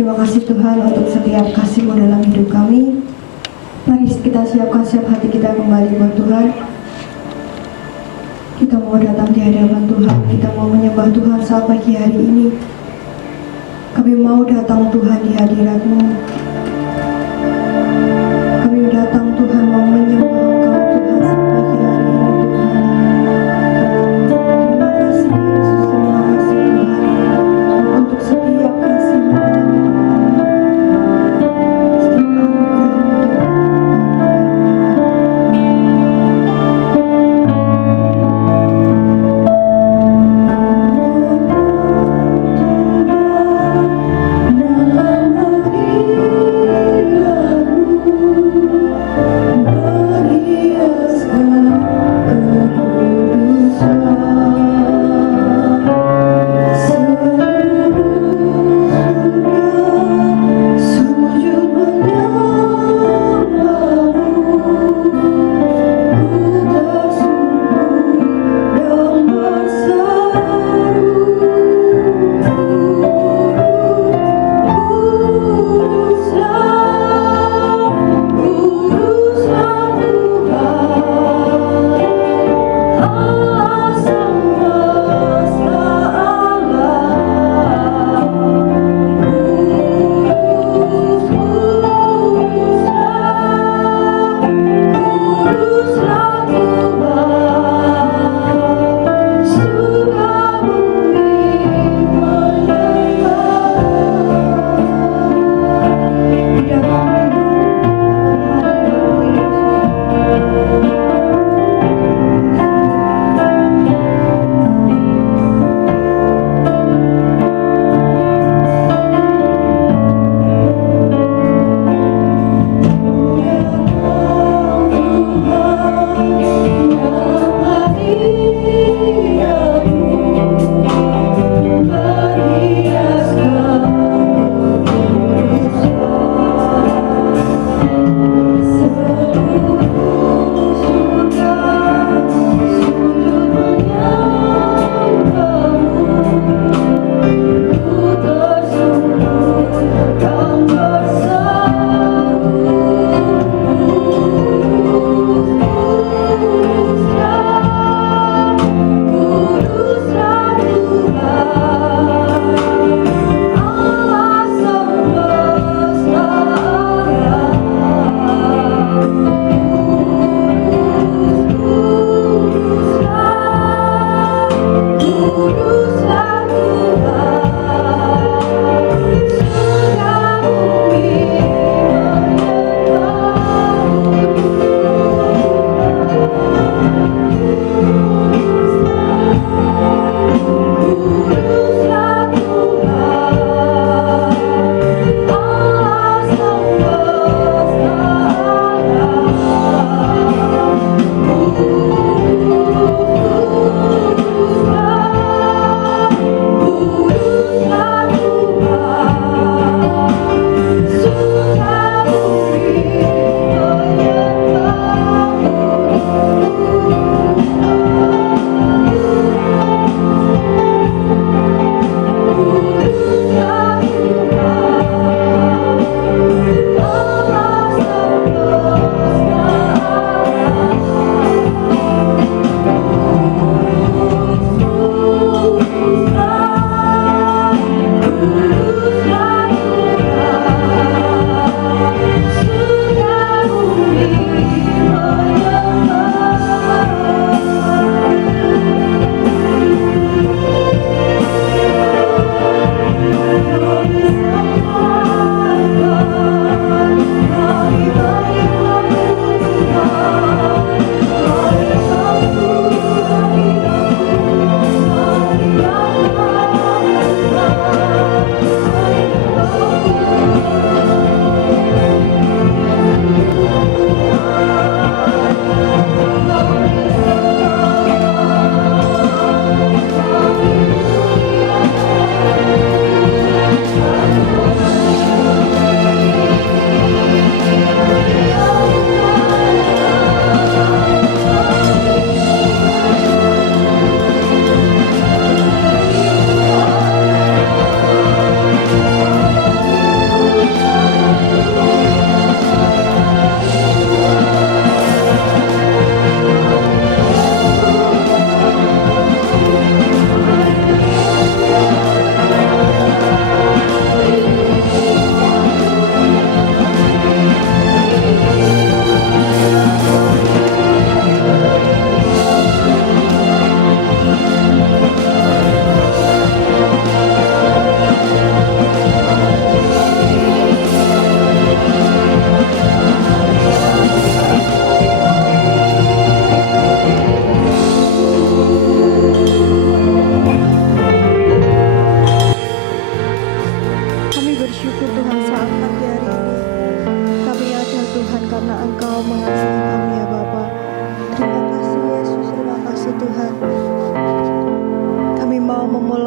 Terima kasih Tuhan untuk setiap kasih-Mu dalam hidup kami. Mari kita siapkan siap hati kita kembali buat Tuhan. Kita mau datang di hadapan Tuhan, kita mau menyembah Tuhan saat pagi hari ini. Kami mau datang Tuhan di hadirat-Mu. Kami datang Tuhan mau menyembah Engkau Tuhan saat pagi hari ini Tuhan. Terima kasih Yesus, terima kasih Tuhan untuk setiap kasih-Mu dalam hidup kami. Setiap anugerah-Mu Tuhan.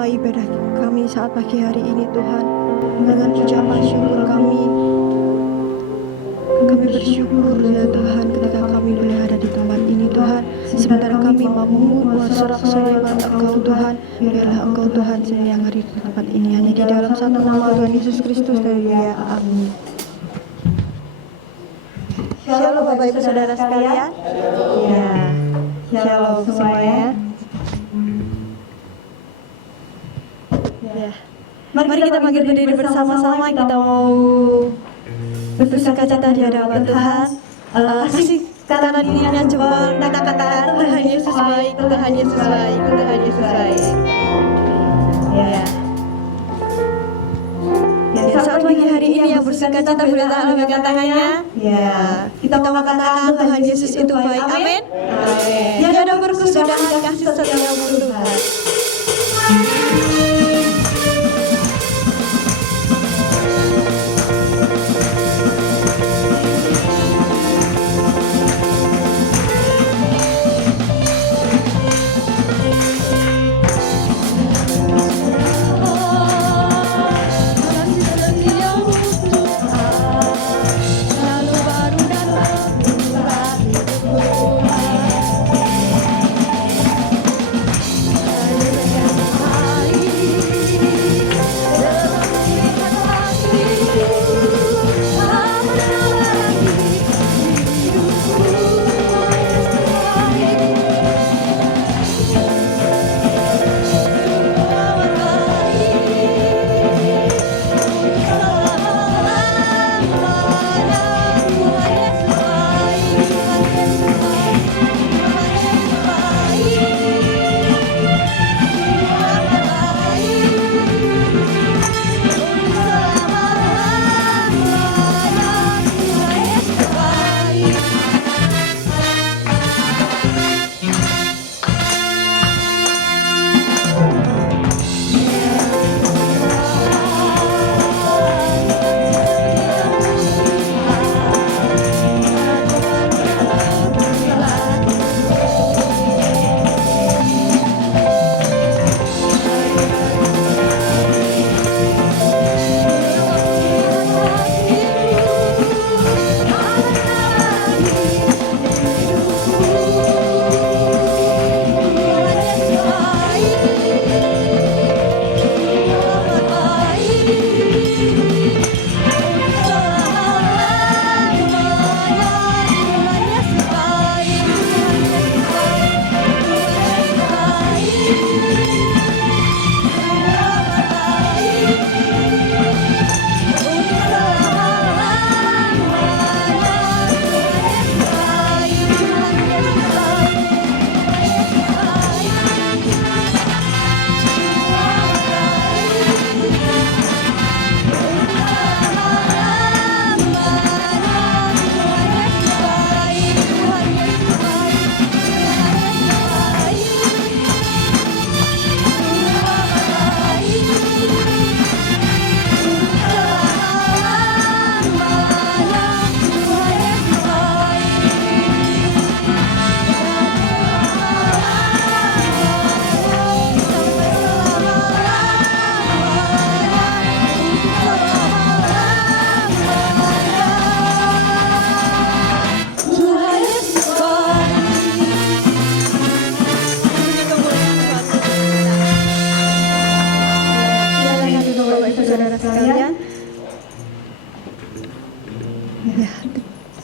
mulai ibadah kami saat pagi hari ini Tuhan. Dengan ucapan syukur kami bersyukur ya Tuhan ketika kami boleh ada di tempat ini Tuhan. Sementara kami memungut bersorak-sorai kepada Engkau Tuhan, biarlah Engkau Tuhan sendiri yang hadir di tempat ini. Hanya di dalam satu nama Tuhan Yesus Kristus ya, amin. Shalom Bapak Ibu Saudara sekalian. Ya, shalom semuanya. Ya, mari kita bangkit berdiri bersama-sama. Kita mau bersuka cita di hadapan Tuhan. Kasih kanan dirinya coba kita katakan Tuhan Yesus baik, Tuhan Yesus baik, Tuhan Yesus baik. Ya. Ya, saat pagi hari ini yang bersuka cita boleh angkat tangannya. Ya, kita mau katakan Tuhan Yesus itu baik. Amin. Amin. Dia ada berkusudah kasih setiamu Tuhan.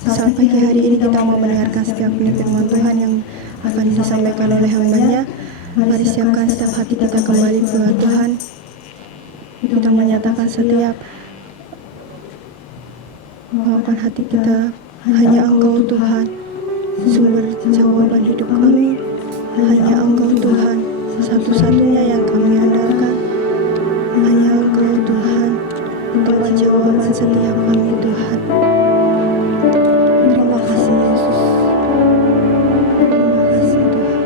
Saat pagi hari ini kita mau mendengarkan setiap firman Tuhan yang akan disampaikan oleh hamba-Nya. Mari siapkan setiap hati kita kembali kepada Tuhan. Kita menyatakan setiap melakukan hati kita, hanya Engkau Tuhan, sumber jawaban hidup kami. Hanya Engkau Tuhan, satu-satunya yang kami andalkan. Hanya Engkau Tuhan, tempat jawaban setiap kami Tuhan. Terima kasih Yesus. Terima kasih Tuhan.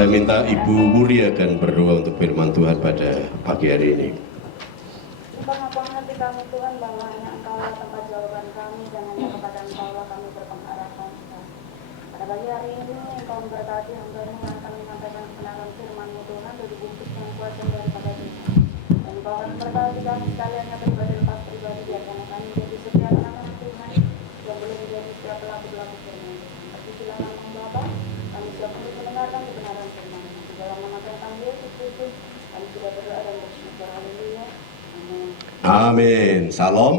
Saya minta Ibu Wuri akan berdoa untuk firman Tuhan pada pagi hari ini. Lapang hati kami Tuhan, bahwa hanya Engkau tempat jawaban kami, dan hanya kepada Engkau kami berpengharapan. Pada pagi hari ini Engkau memberkati hamba-Mu yang akan menyampaikan kebenaran firman-Mu Tuhan, dari bungkus yang kuasa daripada Tuhan. Dan Engkau akan memberkati kami sekalian yang pribadi lepas pribadi, biarkan kami menjadi setiap anak-anak Tuhan yang boleh menjadi setiap pelaku-pelaku firman. Terpujilah nama Bapa, kami siap untuk mendengarkan kebenaran firman. Di dalam nama Tuhan Yesus Kristus, kami sudah berdoa dan bersyukur. Haleluya. Amin. Salam.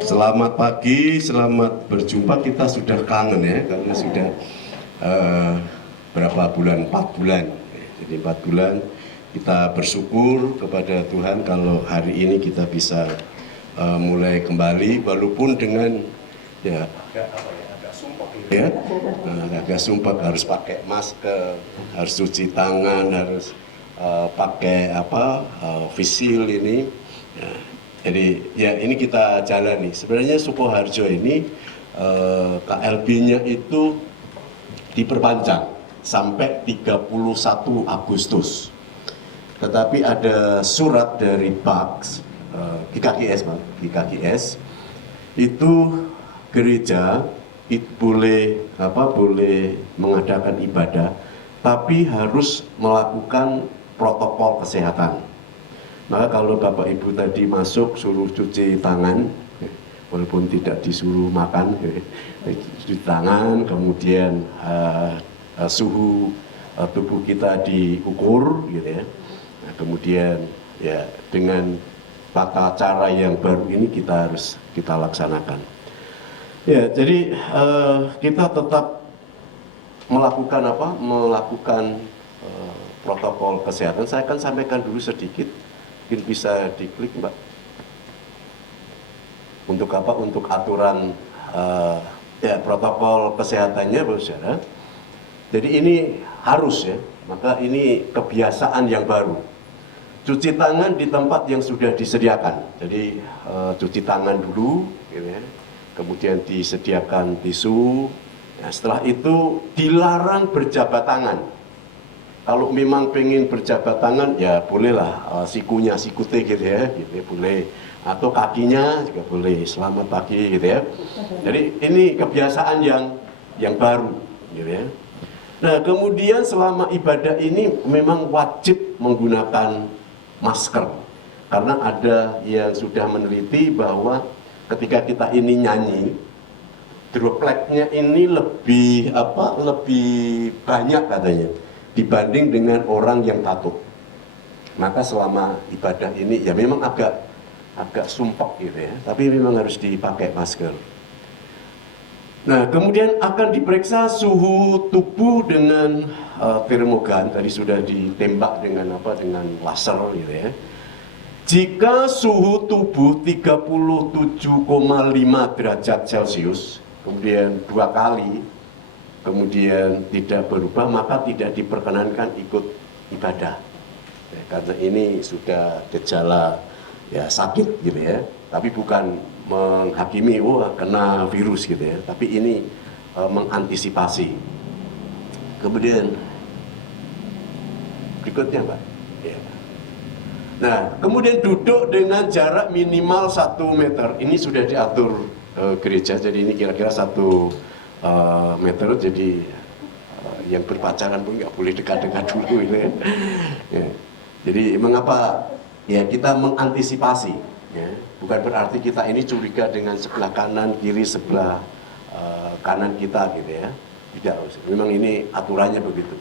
Selamat pagi, selamat berjumpa. Kita sudah kangen ya, karena sudah berapa bulan? 4 bulan. Jadi 4 bulan kita bersyukur kepada Tuhan kalau hari ini kita bisa mulai kembali, walaupun dengan ya agak sumpah ya, agak sumpah, harus pakai masker, harus cuci tangan, harus pakai face shield ini. Ya, jadi ya ini kita jalani. Sebenarnya Sukoharjo ini KLB-nya itu diperpanjang sampai 31 Agustus. Tetapi ada surat dari PAX, GKGS, itu gereja itu boleh mengadakan ibadah, tapi harus melakukan protokol kesehatan. Maka kalau Bapak Ibu tadi masuk suruh cuci tangan, walaupun tidak disuruh makan, cuci tangan, kemudian suhu tubuh kita diukur, gitu ya. Nah, kemudian ya dengan tata cara yang baru ini kita laksanakan. Ya, jadi kita tetap melakukan protokol kesehatan. Saya akan sampaikan dulu sedikit, mungkin bisa diklik, Mbak. Untuk apa? Untuk aturan protokol kesehatannya, Bapak Saudara. Jadi ini harus ya, maka ini kebiasaan yang baru. Cuci tangan di tempat yang sudah disediakan. Jadi cuci tangan dulu, gitu ya. Kemudian disediakan tisu. Nah, setelah itu dilarang berjabat tangan. Kalau memang pengen berjabat tangan, ya bolehlah sikutnya gitu ya, boleh. Atau kakinya juga boleh. Selamat pagi, gitu ya. Jadi ini kebiasaan yang baru, gitu ya. Nah, kemudian selama ibadah ini memang wajib menggunakan masker. Karena ada yang sudah meneliti bahwa ketika kita ini nyanyi, dropletnya ini lebih banyak katanya dibanding dengan orang yang batuk. Maka selama ibadah ini ya memang agak sumpek gitu ya, tapi memang harus dipakai masker. Nah, kemudian akan diperiksa suhu tubuh dengan termogan, tadi sudah ditembak dengan laser gitu ya. Jika suhu tubuh 37,5 derajat Celcius, kemudian 2 kali, kemudian tidak berubah, maka tidak diperkenankan ikut ibadah. Ya, karena ini sudah gejala ya sakit gitu ya, tapi bukan menghakimi kena virus gitu ya, tapi ini mengantisipasi. Kemudian berikutnya, Pak. Ya. Nah, kemudian duduk dengan jarak minimal 1 meter. Ini sudah diatur gereja, jadi ini kira-kira 1 meter. Jadi yang berpacaran pun nggak boleh dekat-dekat dulu gitu ya. Ya. Jadi mengapa ya kita mengantisipasi? Ya, bukan berarti kita ini curiga dengan sebelah kanan, kiri, sebelah kanan kita gitu ya. Tidak, memang ini aturannya begitu.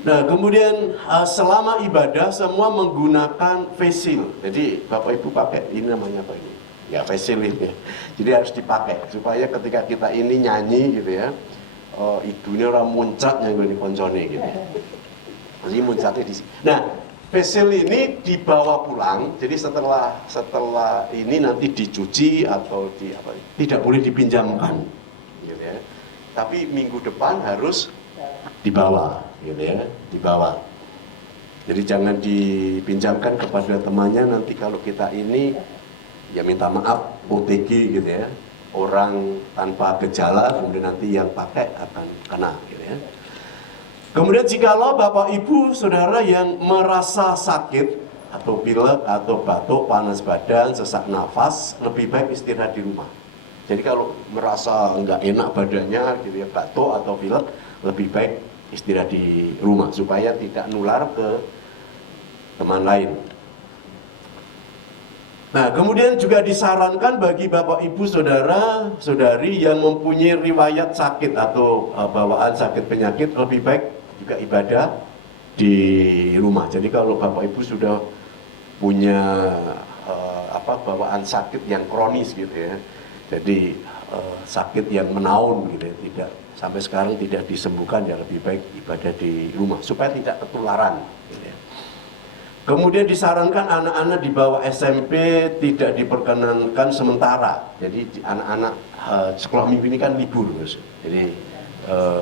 Nah, kemudian selama ibadah semua menggunakan face shield. Jadi Bapak Ibu pakai, ini namanya apa ini? Ya face shield ini. Jadi harus dipakai supaya ketika kita ini nyanyi gitu ya, idunya orang muncrat yang gue koncone gitu. Jadi muncratnya di sini. Nah, face shield ini dibawa pulang, jadi setelah ini nanti dicuci atau tidak boleh dipinjamkan, gitu ya. Tapi minggu depan harus dibawa, gitu ya, dibawa. Jadi jangan dipinjamkan kepada temannya, nanti kalau kita ini ya minta maaf OTG gitu ya, orang tanpa gejala, kemudian nanti yang pakai akan kena, gitu ya. Kemudian jikalau Bapak Ibu Saudara yang merasa sakit atau pilek atau batuk, panas badan, sesak nafas, lebih baik istirahat di rumah. Jadi kalau merasa nggak enak badannya, gitu ya, batuk atau pilek, lebih baik istirahat di rumah supaya tidak nular ke teman lain. Nah, kemudian juga disarankan bagi Bapak Ibu Saudara Saudari yang mempunyai riwayat sakit atau bawaan sakit penyakit, lebih baik juga ibadah di rumah. Jadi kalau Bapak Ibu sudah punya bawaan sakit yang kronis gitu ya, jadi sakit yang menaun gitu ya, tidak sampai sekarang tidak disembuhkan, ya lebih baik ibadah di rumah supaya tidak ketularan gitu ya. Kemudian disarankan anak-anak di bawah SMP tidak diperkenankan sementara. Jadi anak-anak sekolah minggu ini kan libur, jadi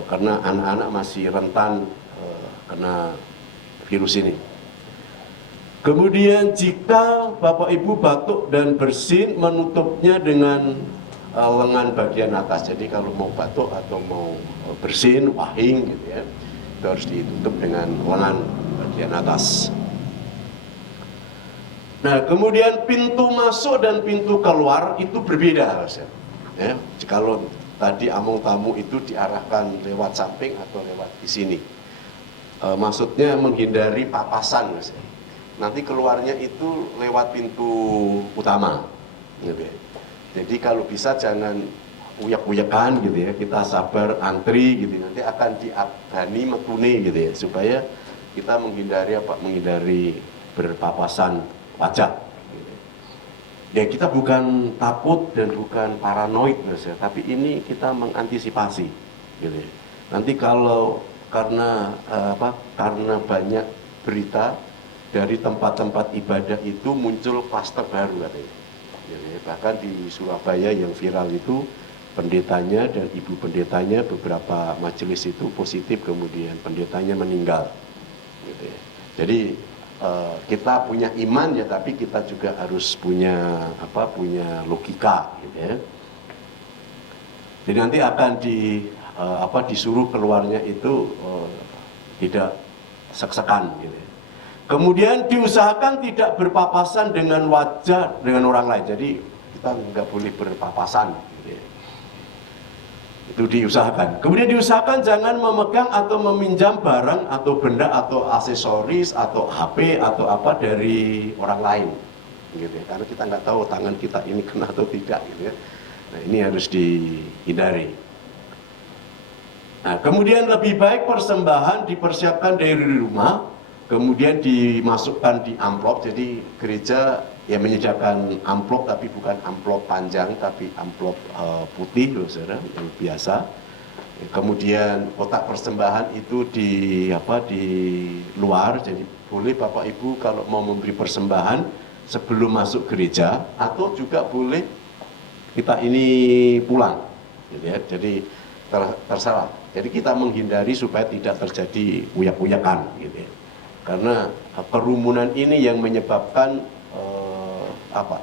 karena anak-anak masih rentan kena virus ini. Kemudian jika Bapak Ibu batuk dan bersin, menutupnya dengan lengan bagian atas. Jadi kalau mau batuk atau mau bersin, wahing gitu ya, itu harus ditutup dengan lengan bagian atas. Nah, kemudian pintu masuk dan pintu keluar itu berbeda, ya. Kalau tadi among tamu itu diarahkan lewat samping atau lewat di sini, maksudnya menghindari papasan, nanti keluarnya itu lewat pintu utama, gitu ya. Jadi kalau bisa jangan uyak-uyakan gitu ya, kita sabar antri gitu, nanti akan diabani metune gitu ya, supaya kita menghindari berpapasan wajah. Ya kita bukan takut dan bukan paranoid ya, tapi ini kita mengantisipasi gitu ya. Nanti kalau karena banyak berita dari tempat-tempat ibadah itu muncul klaster baru katanya. Jadi, bahkan di Surabaya yang viral itu pendetanya dan ibu pendetanya beberapa majelis itu positif, kemudian pendetanya meninggal. Gitu ya. Jadi kita punya iman ya, tapi kita juga harus punya punya logika, gitu ya. Jadi nanti akan disuruh keluarnya itu tidak sek-sekan, gitu ya. Kemudian diusahakan tidak berpapasan dengan wajah dengan orang lain. Jadi kita nggak boleh berpapasan. Gitu ya. Itu diusahakan. Kemudian diusahakan jangan memegang atau meminjam barang atau benda atau aksesoris atau HP atau apa dari orang lain. Gitu ya. Karena kita nggak tahu tangan kita ini kena atau tidak. Gitu ya. Nah, ini harus dihindari. Nah, kemudian lebih baik persembahan dipersiapkan dari rumah, kemudian dimasukkan di amplop. Jadi gereja ya menyediakan amplop, tapi bukan amplop panjang, tapi amplop putih loh saudara, yang biasa. Kemudian kotak persembahan itu di luar. Jadi boleh Bapak Ibu kalau mau memberi persembahan sebelum masuk gereja, atau juga boleh kita ini pulang gitu ya. Jadi terserah. Jadi kita menghindari supaya tidak terjadi uyak-uyakan gitu ya. Karena kerumunan ini yang menyebabkan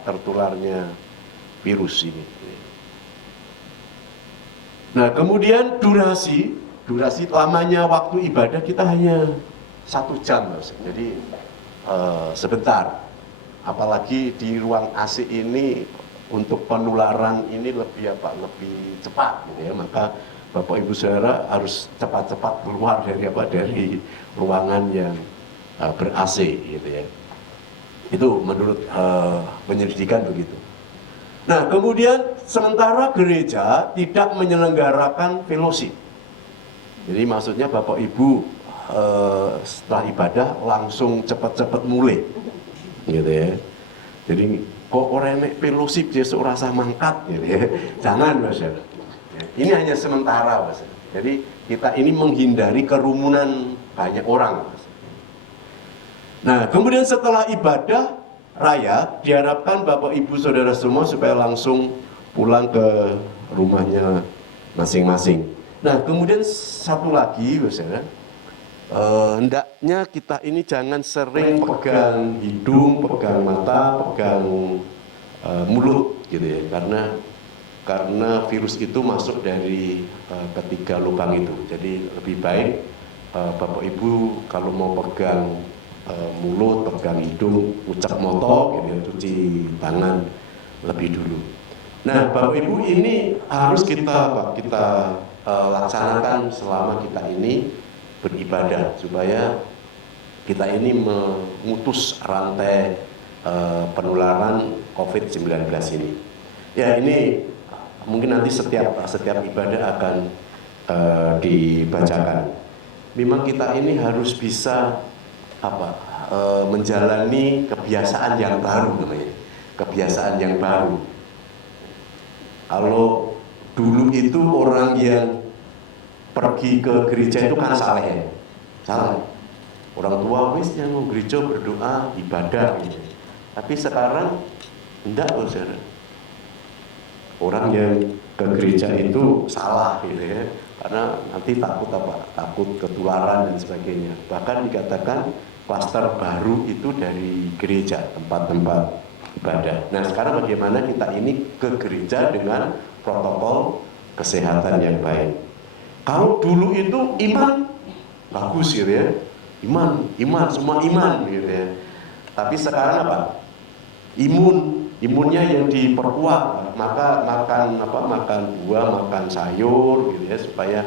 tertularnya virus ini. Nah, kemudian durasi lamanya waktu ibadah kita hanya 1 jam, jadi sebentar. Apalagi di ruang AC ini untuk penularan ini lebih cepat, gitu ya. Maka Bapak Ibu Saudara harus cepat-cepat keluar dari ruangan yang ber-AC gitu ya. Itu menurut penyelidikan begitu. Nah, kemudian sementara gereja tidak menyelenggarakan fellowship. Jadi maksudnya Bapak Ibu setelah ibadah langsung cepat-cepat mulai gitu ya. Jadi kok orang nek fellowship dia rasa mangkat gitu ya. Jangan Mas. Ini hanya sementara Mas. Jadi kita ini menghindari kerumunan banyak orang Mas. Nah, kemudian setelah ibadah raya diharapkan Bapak Ibu Saudara semua supaya langsung pulang ke rumahnya masing-masing. Nah, kemudian satu lagi Saudara, hendaknya kita ini jangan sering pegang hidung, pegang mata, pegang mulut gitu ya, karena virus itu masuk dari ketiga lubang itu. Jadi lebih baik Bapak Ibu kalau mau pegang mulut, pegang hidung, ucap moto, gitu ya, cuci tangan lebih dulu. Nah, Bapak Ibu ini harus kita laksanakan selama kita ini beribadah, supaya kita ini memutus rantai penularan COVID-19 ini. Ya, ini mungkin nanti setiap ibadah akan dibacakan. Memang kita ini harus bisa menjalani kebiasaan yang baru namanya. Kebiasaan yang baru. Kalau dulu itu orang yang pergi ke gereja itu kan salah. Orang tua wis yang mau gereja berdoa, ibadah gitu. Tapi sekarang enggak loh saudara. Orang yang ke gereja itu salah gitu ya. Karena nanti takut ketularan dan sebagainya. Bahkan dikatakan klaster baru itu dari gereja, tempat-tempat ibadah. Nah sekarang bagaimana kita ini ke gereja dengan protokol kesehatan yang baik. Kalau dulu itu iman bagus gitu ya, iman semua iman gitu ya. Tapi sekarang apa? Imunnya yang diperkuat, maka makan buah, makan sayur gitu ya, supaya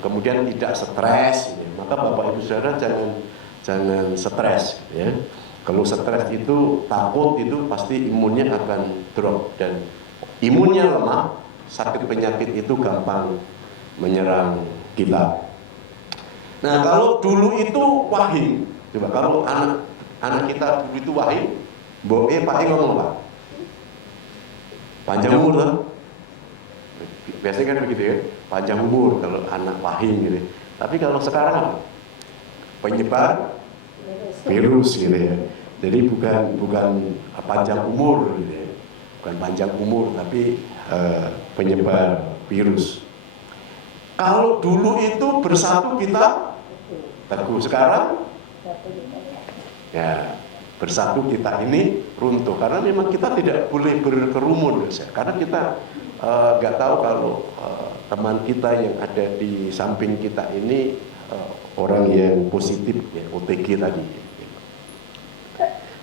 kemudian tidak stres gitu ya. Maka Bapak Ibu Saudara jangan stres ya. Kalau stres itu takut, itu pasti imunnya akan drop, dan imunnya lemah, sakit penyakit itu gampang menyerang kita. Nah kalau dulu itu wahim, coba kalau anak kita dulu itu wahim, Pak ngomong apa? Panjang umur lah. Biasanya kan begitu ya, panjang umur kalau anak wahim gitu. Tapi kalau sekarang penyebar virus gitu ya. Jadi bukan panjang umur gitu ya. Bukan panjang umur, tapi penyebar virus. Kalau dulu itu bersatu kita teguh, sekarang ya bersatu kita ini runtuh, karena memang kita tidak boleh berkerumun, karena kita nggak tahu kalau teman kita yang ada di samping kita ini orang yang positif ya, OTG tadi.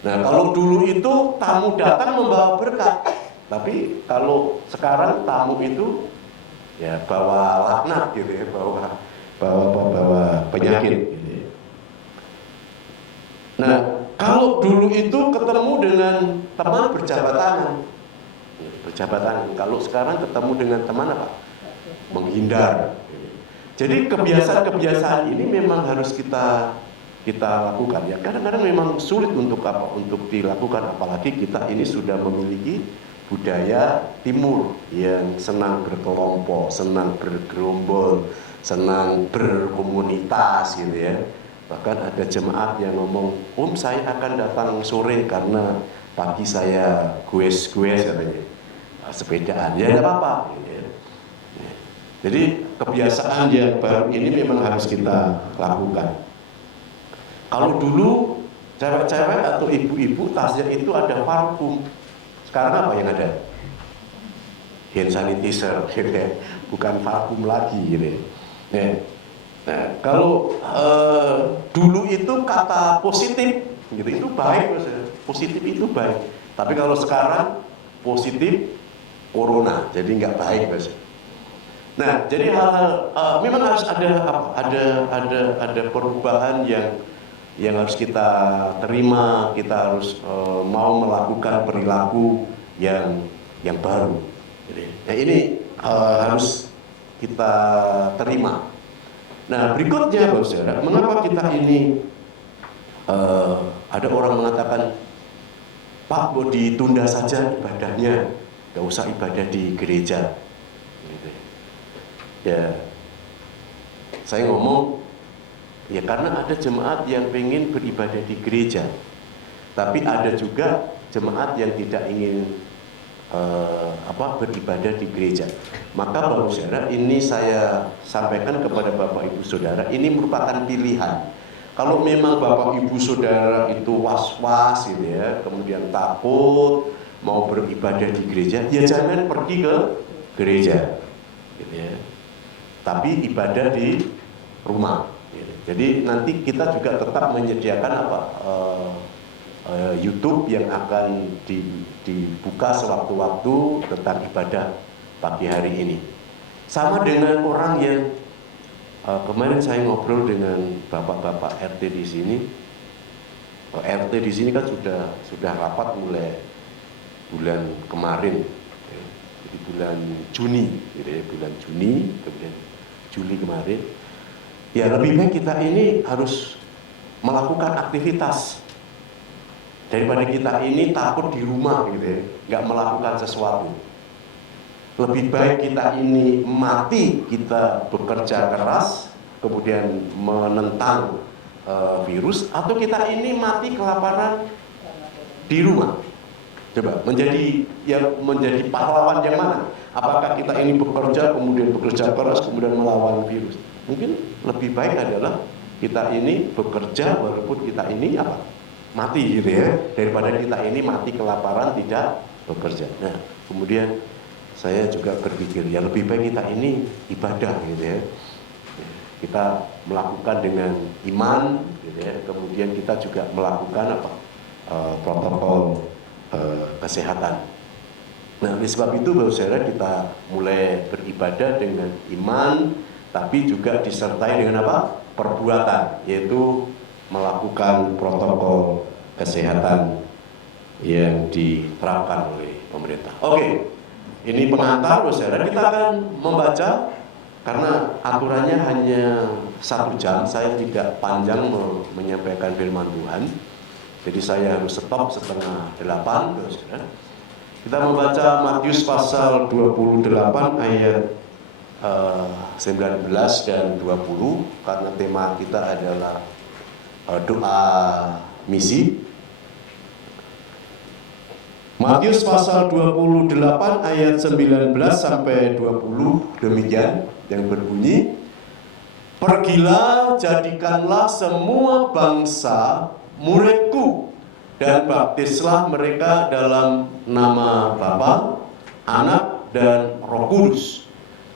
Nah kalau dulu itu tamu datang membawa berkat, tapi kalau sekarang tamu itu ya bawa laknat gitu ya, bawa penyakit gitu ya. Nah kalau dulu itu ketemu dengan teman berjabat tangan, kalau sekarang ketemu dengan teman apa? Menghindar. Jadi kebiasaan ini memang harus kita lakukan ya. Kadang-kadang memang sulit untuk dilakukan, apalagi kita ini sudah memiliki budaya timur yang senang berkelompok, senang bergerombol, senang berkomunitas gitu ya. Bahkan ada jemaat yang ngomong, saya akan datang sore karena pagi saya gues katanya, sepedaan, ya tidak apa-apa gitu ya. Jadi kebiasaan yang baru ini memang harus kita lakukan. Kalau dulu cewek-cewek atau ibu-ibu tasnya itu ada parfum, sekarang apa yang ada? Hand sanitizer, gitu ya. Bukan parfum lagi gitu ya. Nah, kalau dulu itu kata positif gitu, itu baik, positif itu baik. Tapi kalau sekarang positif corona, jadi nggak baik, Mas. Nah, jadi hal-hal memang harus ada perubahan yang harus kita terima. Kita harus mau melakukan perilaku yang baru. Nah, ini harus kita terima. Nah, berikutnya Bapak Saudara, mengapa kita ini ada orang mengatakan, Pak, mau ditunda saja ibadahnya, nggak usah ibadah di gereja. Gitu. Ya, saya ngomong, ya karena ada jemaat yang ingin beribadah di gereja, tapi ada juga jemaat yang tidak ingin beribadah di gereja. Maka Bapak Saudara, ini saya sampaikan kepada Bapak Ibu Saudara, ini merupakan pilihan. Kalau memang Bapak Ibu Saudara itu was-was gitu ya, kemudian takut mau beribadah di gereja, ya jangan pergi ke gereja gitu ya. Tapi ibadah di rumah gitu. Jadi nanti kita juga tetap menyediakan YouTube yang akan dibuka sewaktu-waktu tentang ibadah pagi hari ini. Sama dengan orang yang kemarin saya ngobrol dengan bapak-bapak RT di sini. RT di sini kan sudah rapat mulai bulan kemarin, jadi bulan Juni, gitu ya, bulan Juni, kemudian Juli kemarin. Ya lebih baik kita ini harus melakukan aktivitas daripada kita ini takut di rumah gitu ya, nggak melakukan sesuatu. Lebih baik kita ini mati, kita bekerja keras, kemudian menentang virus, atau kita ini mati kelaparan di rumah. Coba menjadi pahlawan yang mana? Apakah kita ini bekerja keras, kemudian melawan virus? Mungkin lebih baik adalah kita ini bekerja walaupun kita ini apa? Mati gitu ya, daripada kita ini mati kelaparan tidak bekerja. Nah, kemudian saya juga berpikir ya lebih baik kita ini ibadah gitu ya. Kita melakukan dengan iman gitu ya. Kemudian kita juga melakukan apa? Protokol kesehatan. Nah, oleh sebab itu Bapak Saudara, kita mulai beribadah dengan iman, tapi juga disertai dengan apa? Perbuatan, yaitu melakukan protokol kesehatan yang diterapkan oleh pemerintah. Oke, ini pengantar Bapak Saudara. Kita akan membaca karena aturannya hanya 1 jam. Saya tidak panjang menyampaikan firman Tuhan, jadi saya harus stop setengah 8, Bapak Saudara. Kita membaca Matius pasal 28 ayat 19 dan 20 karena tema kita adalah doa misi. Matius pasal 28 ayat 19 sampai 20 demikian yang berbunyi, "Pergilah, jadikanlah semua bangsa muridku, dan baptislah mereka dalam nama Bapa, Anak, dan Roh Kudus.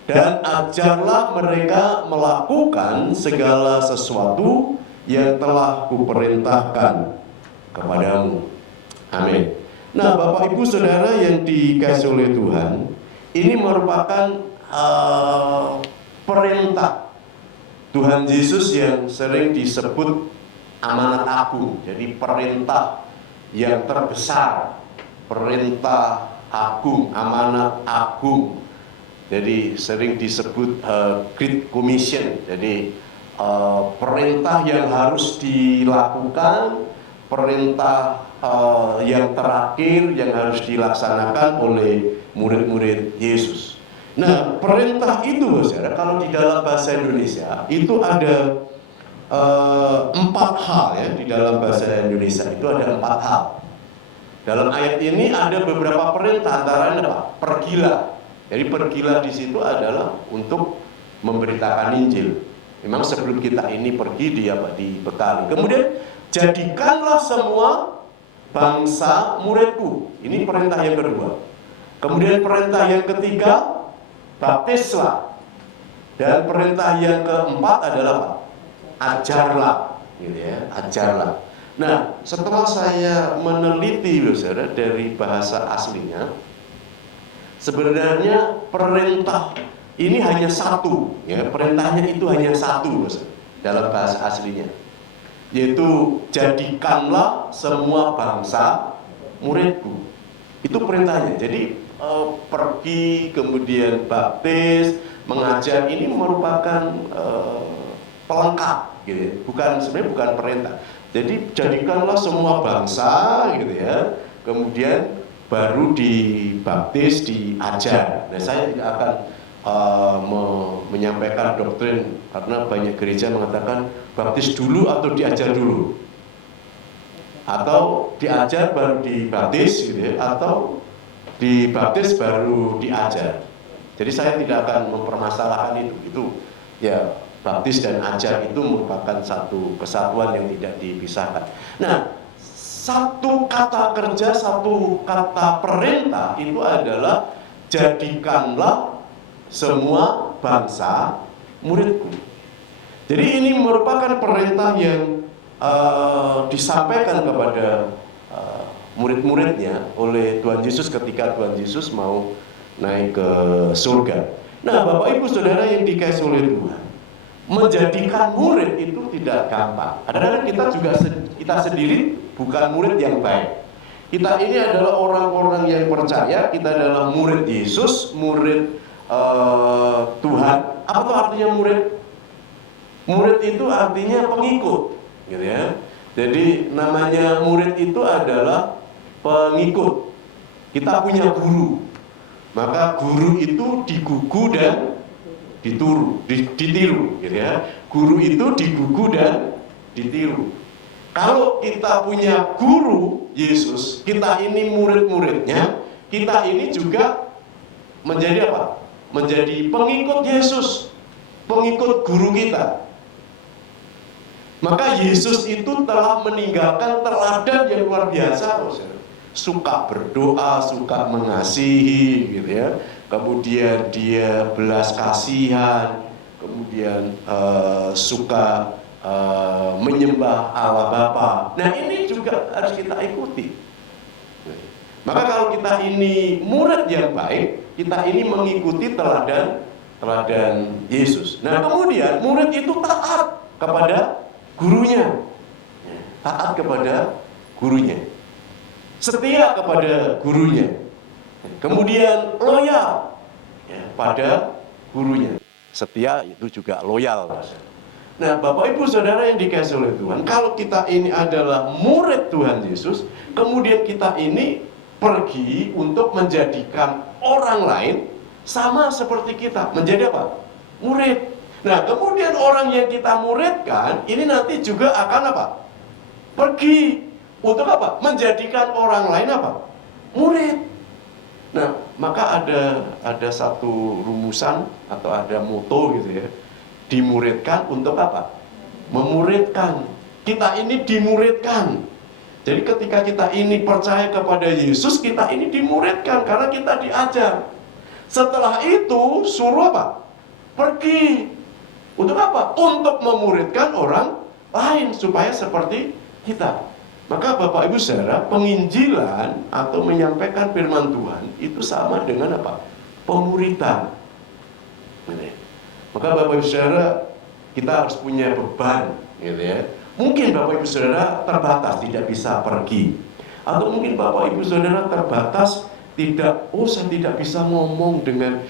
Dan ajarlah mereka melakukan segala sesuatu yang telah kuperintahkan kepadamu." Amin. Nah, Bapak Ibu Saudara yang dikasihi oleh Tuhan, ini merupakan perintah Tuhan Yesus yang sering disebut amanat agung. Jadi perintah yang terbesar, perintah agung, amanat agung. Jadi sering disebut Great Commission. Jadi perintah yang harus dilakukan, perintah yang terakhir yang harus dilaksanakan oleh murid-murid Yesus. Nah, perintah itu Saudara, kalau di dalam bahasa Indonesia itu ada 4 hal ya. Di dalam bahasa Indonesia itu ada 4 hal. Dalam ayat ini ada beberapa perintah, antaranya apa? Pergilah. Jadi pergilah di situ adalah untuk memberitakan Injil. Memang sebelum kita ini pergi dibekali. Kemudian jadikanlah semua bangsa muridku. Ini perintah yang kedua. Kemudian perintah yang ketiga, baptislah. Dan perintah yang keempat adalah apa? Ajarlah, gitu ya, ajarlah. Nah, setelah saya meneliti, Saudara, dari bahasa aslinya, sebenarnya perintah ini hanya satu, ya, perintahnya itu hanya satu, Saudara, dalam bahasa aslinya, yaitu jadikanlah semua bangsa muridku. Itu perintahnya. Jadi pergi, kemudian baptis, mengajar, ini merupakan pelengkap, gitu. Sebenarnya bukan perintah. Jadi jadikanlah semua bangsa, gitu ya. Kemudian baru dibaptis, diajar. Nah, saya tidak akan menyampaikan doktrin karena banyak gereja mengatakan baptis dulu atau diajar dulu, atau diajar baru dibaptis, gitu ya, atau dibaptis baru diajar. Jadi saya tidak akan mempermasalahkan itu ya. Baptis dan ajar itu merupakan satu kesatuan yang tidak dipisahkan. Nah, satu kata kerja, satu kata perintah itu adalah jadikanlah semua bangsa muridku. Jadi ini merupakan perintah yang disampaikan kepada murid-muridnya oleh Tuhan Yesus ketika Tuhan Yesus mau naik ke surga. Nah, Bapak Ibu Saudara yang dikasihi oleh Tuhan, menjadikan murid itu tidak gampang. Kadang-kadang kita sendiri bukan murid yang baik. Kita ini adalah orang-orang yang percaya, kita adalah murid Yesus, murid Tuhan. Apa itu artinya murid? Murid itu artinya pengikut, gitu ya. Jadi namanya murid itu adalah pengikut. Kita punya guru, maka guru itu digugu dan ditiru, gitu ya. Guru itu digugu dan ditiru. Kalau kita punya guru Yesus, kita ini murid-muridnya, kita ini juga menjadi apa? Menjadi pengikut Yesus, pengikut guru kita. Maka Yesus itu telah meninggalkan teladan yang luar biasa, saudara. Suka berdoa, suka mengasihi, gitu ya. Kemudian dia belas kasihan, kemudian suka menyembah Allah Bapa. Nah, ini juga harus kita ikuti. Maka kalau kita ini murid yang baik, kita ini mengikuti teladan Yesus. Nah, kemudian murid itu taat kepada gurunya. Taat kepada gurunya. Setia kepada gurunya. Kemudian loyal pada gurunya. Setia itu juga loyal. Nah, Bapak Ibu Saudara yang dikasihi oleh Tuhan, kalau kita ini adalah murid Tuhan Yesus, kemudian kita ini pergi untuk menjadikan orang lain sama seperti kita. Menjadi apa? Murid. Nah, kemudian orang yang kita muridkan, ini nanti juga akan apa? Pergi. Untuk apa? Menjadikan orang lain apa? Murid. Nah, maka ada satu rumusan atau ada moto gitu ya. Dimuridkan untuk apa? Memuridkan. Kita ini dimuridkan. Jadi ketika kita ini percaya kepada Yesus, kita ini dimuridkan karena kita diajar. Setelah itu suruh apa? Pergi. Untuk apa? Untuk memuridkan orang lain supaya seperti kita. Maka Bapak Ibu Saudara, penginjilan atau menyampaikan firman Tuhan itu sama dengan apa? Pemuridan. Maka Bapak Ibu Saudara, kita harus punya beban, gitu ya. Mungkin Bapak Ibu Saudara terbatas, tidak bisa pergi. Atau mungkin Bapak Ibu Saudara terbatas, saya tidak bisa ngomong dengan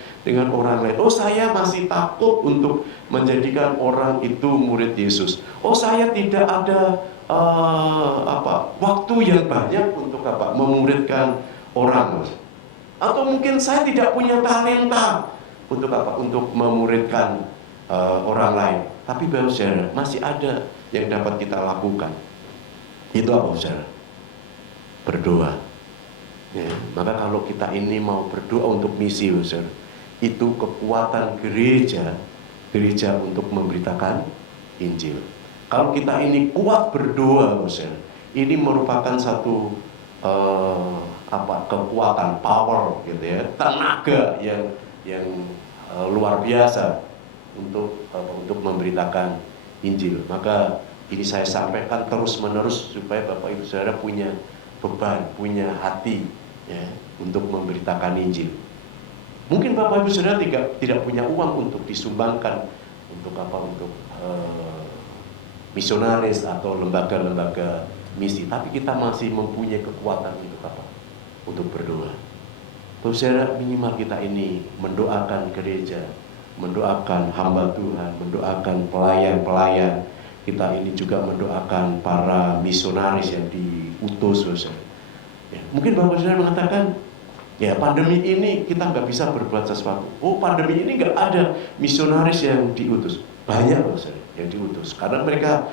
orang lain. Oh, saya masih takut untuk menjadikan orang itu murid Yesus. Oh, saya tidak ada waktu yang banyak untuk memuridkan orang. Atau mungkin saya tidak punya talenta untuk untuk memuridkan orang lain. Tapi Bapak Saudara, masih ada yang dapat kita lakukan. Itu apa, Saudara? Berdoa. Ya, maka kalau kita ini mau berdoa untuk misi, Saudara, itu kekuatan gereja untuk memberitakan Injil. Kalau kita ini kuat berdoa, Saudara, ini merupakan satu kekuatan, power, gitu ya, tenaga yang luar biasa untuk memberitakan Injil. Maka ini saya sampaikan terus-menerus supaya Bapak Ibu Saudara punya beban, punya hati ya, untuk memberitakan Injil. Mungkin Bapak Ibu Saudara tidak punya uang untuk disumbangkan untuk misionaris atau lembaga-lembaga misi, tapi kita masih mempunyai kekuatan untuk berdoa. Bapak Saudara, minimal kita ini mendoakan gereja, mendoakan hamba Tuhan, mendoakan pelayan-pelayan. Kita ini juga mendoakan para misionaris yang diutus, Saudara. Ya, mungkin Bapak Saudara mengatakan, ya pandemi ini kita nggak bisa berbuat sesuatu. Oh, pandemi ini nggak ada misionaris yang diutus. Banyak, Saudara, yang diutus. Karena mereka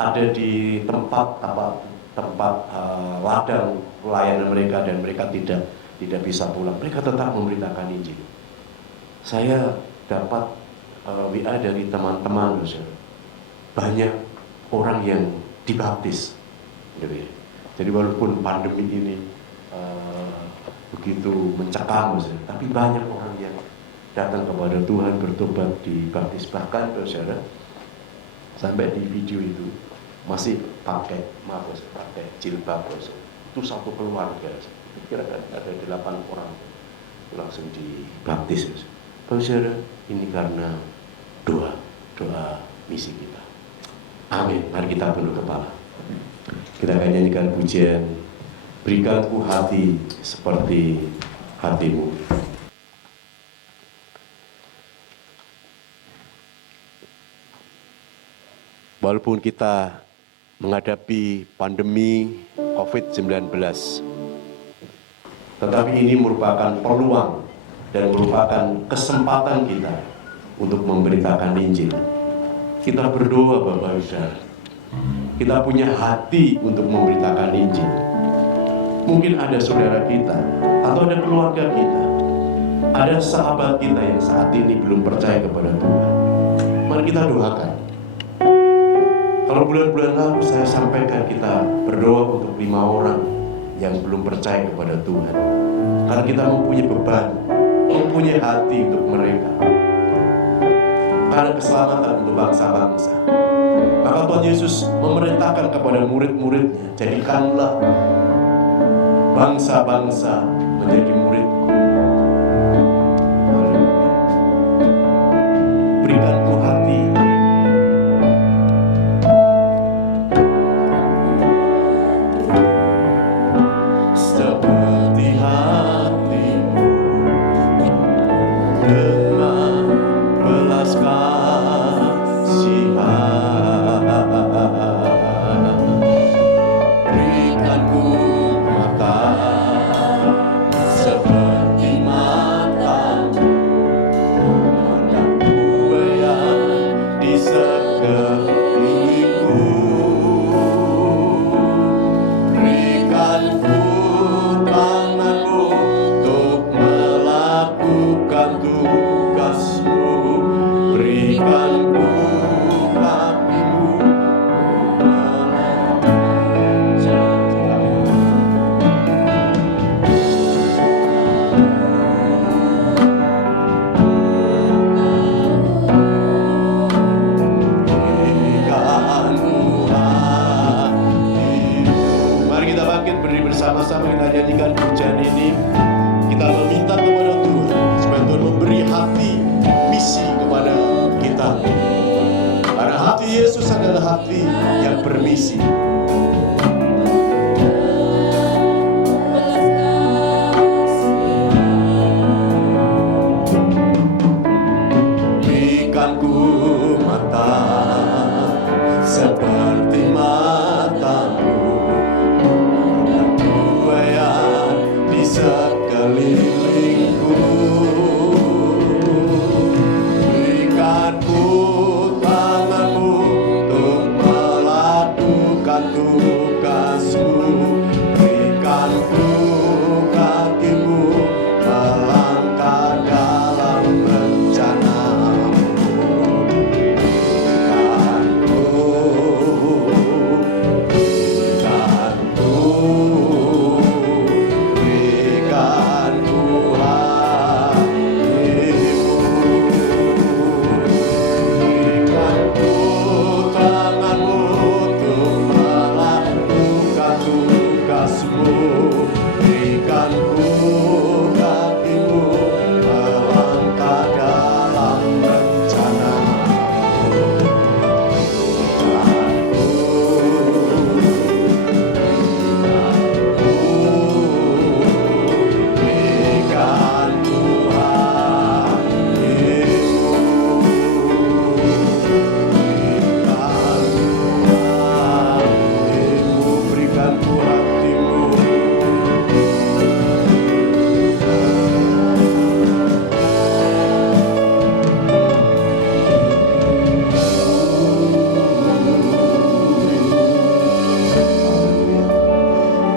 ada di tempat ladang pelayanan mereka dan mereka tidak bisa pulang. Mereka tetap memberitakan Injil. Saya dapat WA dari teman-teman, Saudara. Banyak orang yang dibaptis. Jadi walaupun pandemi ini begitu mencekam, tapi banyak orang yang datang kepada Tuhan, bertobat, dibaptis. Bahkan, Saudara, sampai di video itu masih pakai jilbab. Itu satu keluarga. Kira-kira ada 8 orang langsung dibaptis. Saudara, ini karena doa misi kita. Amin. Mari kita tunduk kepala. Kita akan nyanyikan pujian Berikanku hati seperti hatimu. Walaupun kita menghadapi pandemi COVID-19, tetapi ini merupakan peluang dan merupakan kesempatan kita untuk memberitakan Injil. Kita berdoa, Bapak Ibu Saudara. Kita punya hati untuk memberitakan Injil. Mungkin ada saudara kita, atau ada keluarga kita, ada sahabat kita yang saat ini belum percaya kepada Tuhan. Mari kita doakan. Kalau bulan-bulan lalu saya sampaikan kita berdoa untuk 5 orang yang belum percaya kepada Tuhan. Karena kita mempunyai beban, mempunyai hati untuk mereka. Ada keselamatan untuk bangsa-bangsa. Maka Tuhan Yesus memerintahkan kepada murid-muridnya, jadikanlah bangsa-bangsa menjadi muridku. Haleluya. Berikanku hati seperti hatimu, dengan belas kasihan. Berikanku mata seperti matamu, memandangku yang di sekelilingku. Berikanku tanganmu untuk melakukan tugasmu. Berikanku kakimu Mari kita bangkit berdiri bersama-sama, kita nyanyikan pujian ini. Kita meminta kepada Tuhan supaya Tuhan memberi hati misi kepada kita. Karena hati Yesus adalah hati yang bermisi. Berikanku mata seperti matamu, memandangku yang di sekelilingku. Berikanku tanganmu untuk melakukan tugasmu. Berikanku kakimu melangkah dalam rencanamu. Berikanku hatimu, berikanku tanganmu untuk melakukan tugasmu. Berikanku kakimu melangkah dalam rencanamu. Berikanku hatimu.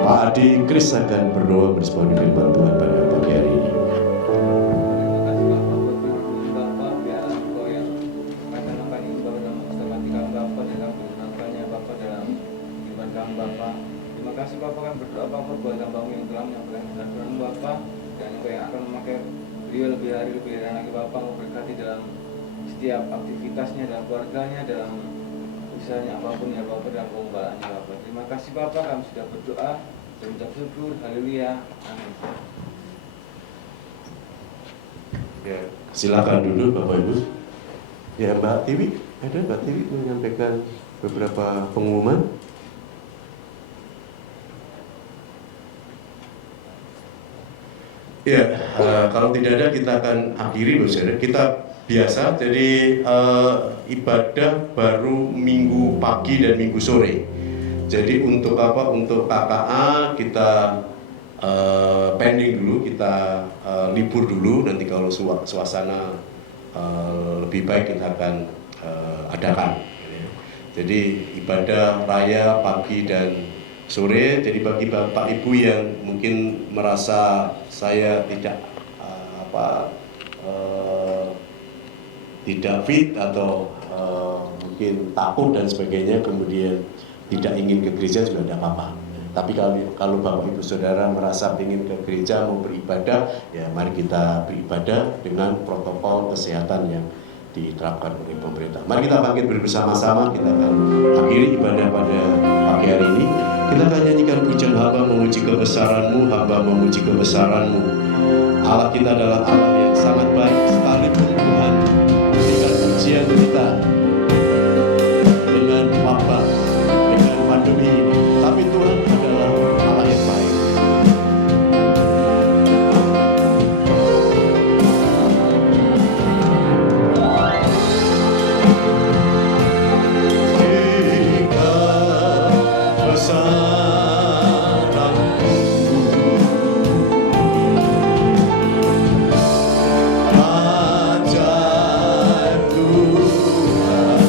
Pak Adi Kris akan berdoa bersama firman Tuhan pada pagi hari ini. Terima kasih Bapak kan berdoa Bapak buat hambamu yang telah menyampaikan firman Bapak, dan apa yang akan memakai beliau lebih hari lagi Bapak, memberkati dalam setiap aktivitasnya, dalam keluarganya, dalam usahanya apapun ya Bapak, dalam pengembalannya Bapak. Terima kasih Bapak, kami sudah berdoa dan mengucap syukur. Haleluya. Amin. Ya, silakan dulu Bapak Ibu. Ya, Mbak Tiwi, ada Mbak Tiwi menyampaikan beberapa pengumuman. Ya, kalau tidak ada kita akan akhiri, Saudara. Kita biasa, jadi ibadah baru minggu pagi dan minggu sore. Jadi untuk apa? Untuk KKA kita pending dulu, kita libur dulu. Nanti kalau suasana lebih baik kita akan adakan. Jadi ibadah raya pagi dan sore. Jadi bagi Bapak Ibu yang mungkin merasa saya tidak tidak fit atau mungkin takut dan sebagainya, kemudian tidak ingin ke gereja juga tidak apa-apa. Tapi kalau Bapak Ibu Saudara merasa ingin ke gereja mau beribadah, ya mari kita beribadah dengan protokol kesehatan yang diterapkan oleh pemerintah. Mari kita bangkit bersama-sama, kita akan akhiri ibadah pada pagi hari ini. Kita akan nyanyikan pujian hamba memuji kebesaran-Mu, hamba memuji kebesaran-Mu. Allah kita adalah Allah yang sangat baik, sekalipun Tuhan memberikan ujian kita dengan wabah, dengan pandemi ini, tapi Tuhan adalah Allah yang baik. Jika besaranmu ajaib Tuhan, ajaib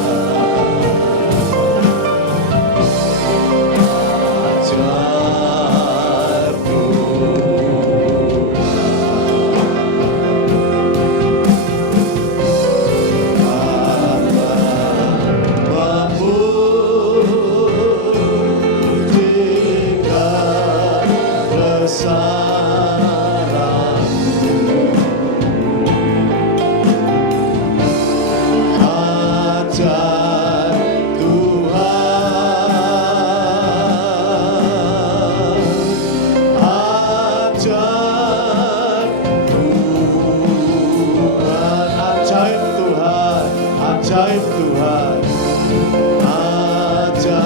memujikan besaran-Mu, ajaib Tuhan, ajaib Tuhan, ajaib Tuhan, ajaib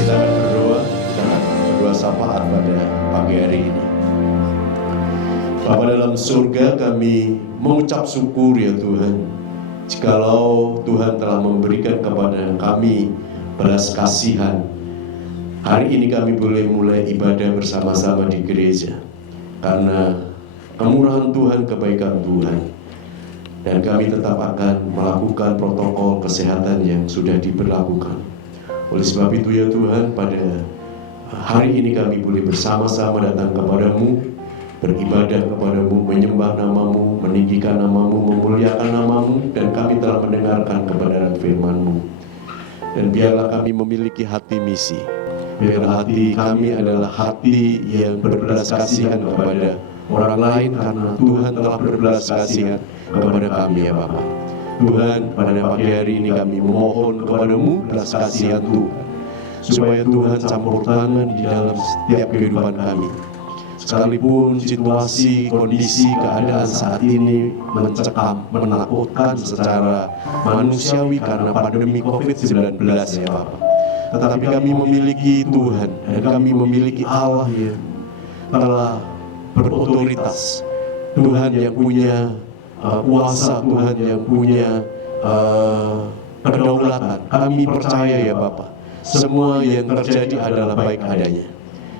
Kita akan berdoa, kita akan berdoa syafaat pada pagi hari ini. Bapa dalam surga, kami mengucap syukur ya Tuhan, jikalau Tuhan telah memberikan kepada kami belas kasihan. Hari ini kami boleh mulai ibadah bersama-sama di gereja karena kemurahan Tuhan, kebaikan Tuhan. Dan kami tetap akan melakukan protokol kesehatan yang sudah diberlakukan. Oleh sebab itu ya Tuhan, pada hari ini kami boleh bersama-sama datang kepadamu, beribadah kepadamu, menyembah namamu, meninggikan namamu, memuliakan namamu, dan kami telah mendengarkan kebenaran firman-Mu. Dan biarlah kami memiliki hati misi. Biarlah hati kami adalah hati yang berbelas kasihan kepada orang lain, karena Tuhan telah berbelas kasihan kepada kami ya Bapa. Tuhan, pada pagi hari ini kami memohon kepadamu belas kasihan Tuhan, supaya Tuhan campur tangan di dalam setiap kehidupan kami. Sekalipun situasi, kondisi, keadaan saat ini mencekam, menakutkan secara manusiawi karena pandemi COVID-19 ya Bapa. Tetapi kami memiliki Tuhan, dan kami memiliki Allah yang telah berotoritas, Tuhan yang punya kuasa, Tuhan yang punya kedaulatan. Kami percaya ya Bapa, semua yang terjadi adalah baik adanya.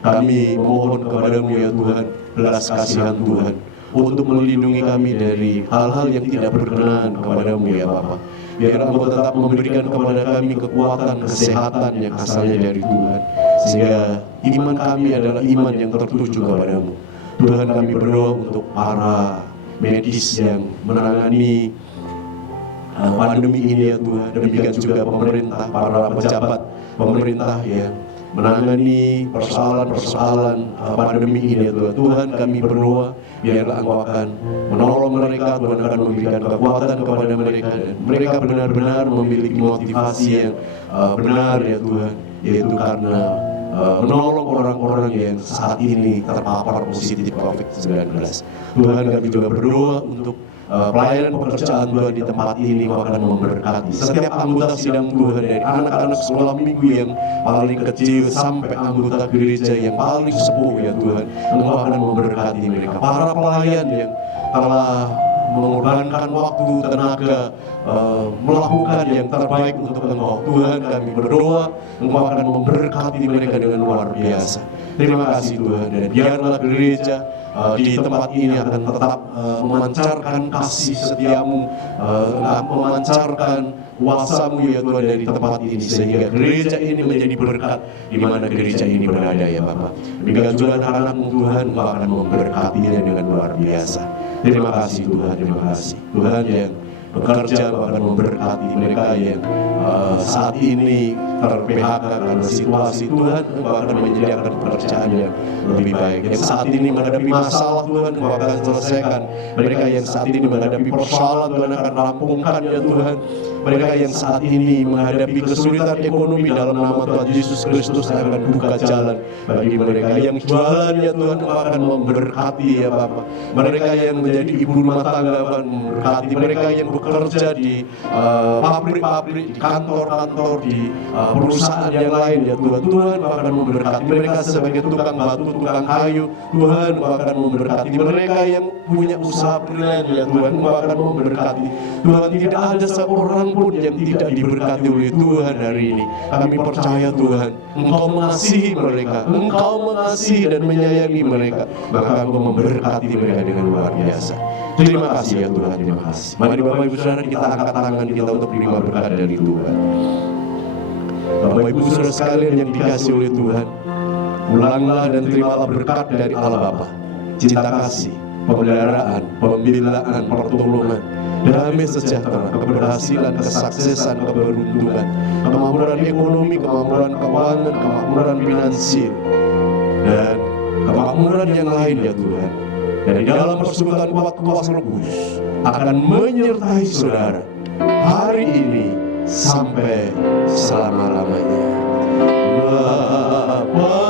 Kami mohon kepadamu ya Tuhan, belas kasihan Tuhan, untuk melindungi kami dari hal-hal yang tidak berkenan kepadamu ya Bapa. Biar Engkau tetap memberikan kepada kami kekuatan, kesehatan yang asalnya dari Tuhan, sehingga iman kami adalah iman yang tertuju kepadamu. Tuhan, kami berdoa untuk para medis yang menangani pandemi ini ya Tuhan. Demikian juga pemerintah, para pejabat pemerintah yang menangani persoalan-persoalan pandemi ini ya Tuhan. Tuhan, kami berdoa biarlah Engkau akan menolong mereka, Tuhan akan memberikan kekuatan kepada mereka, dan mereka benar-benar memiliki motivasi yang benar ya Tuhan, yaitu karena menolong orang-orang yang saat ini terpapar positif COVID-19. Tuhan, kami juga berdoa untuk pelayanan pekerjaan Tuhan di tempat ini. Engkau akan memberkati setiap anggota sidang Tuhan, dari anak-anak sekolah minggu yang paling kecil sampai anggota gereja yang paling sepuh ya Tuhan. Engkau akan memberkati mereka, para pelayan yang telah mengorbankan waktu, tenaga, melakukan yang terbaik untuk Engkau. Tuhan, kami berdoa Engkau akan memberkati mereka dengan luar biasa. Terima kasih Tuhan, dan biarlah gereja di tempat ini akan tetap memancarkan kasih setiamu, memancarkan kuasa-Mu ya Tuhan dari tempat ini, sehingga gereja ini menjadi berkat di mana gereja ini berada ya Bapa. Demikian juga anak-anak-Mu Tuhan, Engkau akan memberkatinya dengan luar biasa. Terima kasih Tuhan, terima kasih Tuhan yang bekerja, akan memberkati mereka yang saat ini ter-PHK karena situasi. Tuhan, Engkau akan menyediakan pekerjaan yang lebih baik. Yang saat ini menghadapi masalah, Tuhan, Engkau akan selesaikan. Mereka yang saat ini menghadapi persoalan, Tuhan akan rampungkan ya Tuhan. Mereka yang saat ini menghadapi kesulitan ekonomi, dalam nama Tuhan Yesus Kristus akan buka jalan bagi mereka. Yang jualan ya Tuhan, Engkau akan memberkati ya Bapa. Mereka yang menjadi ibu rumah tangga akan memberkati. Mereka yang bekerja di pabrik-pabrik, di kantor-kantor, di perusahaan yang lain ya Tuhan. Tuhan akan memberkati mereka sebagai tukang batu, tukang kayu. Tuhan akan memberkati mereka yang punya usaha freelance ya Tuhan. Akan memberkati. Tuhan, tidak ada seorang pun yang tidak diberkati oleh Tuhan hari ini. Kami percaya Tuhan, Engkau mengasihi mereka, Engkau mengasihi dan menyayangi mereka, maka Engkau memberkati mereka dengan luar biasa. Terima kasih ya Tuhan, terima kasih. Mari Bapak Ibu Saudara, kita angkat tangan kita untuk menerima berkat dari Tuhan. Bapak Ibu Saudara sekalian yang dikasihi oleh Tuhan, ulanglah dan terimalah berkat dari Allah Bapa, cinta kasih, pemeliharaan, pembelaan, pertolongan, damai sejahtera, keberhasilan, kesuksesan, keberuntungan, kemakmuran ekonomi, kemakmuran keuangan, kemakmuran finansial, dan kemakmuran yang lain ya Tuhan. Dan di dalam persekutuan kuasa Roh Kudus akan menyertai saudara hari ini sampai selama-lamanya. Bapa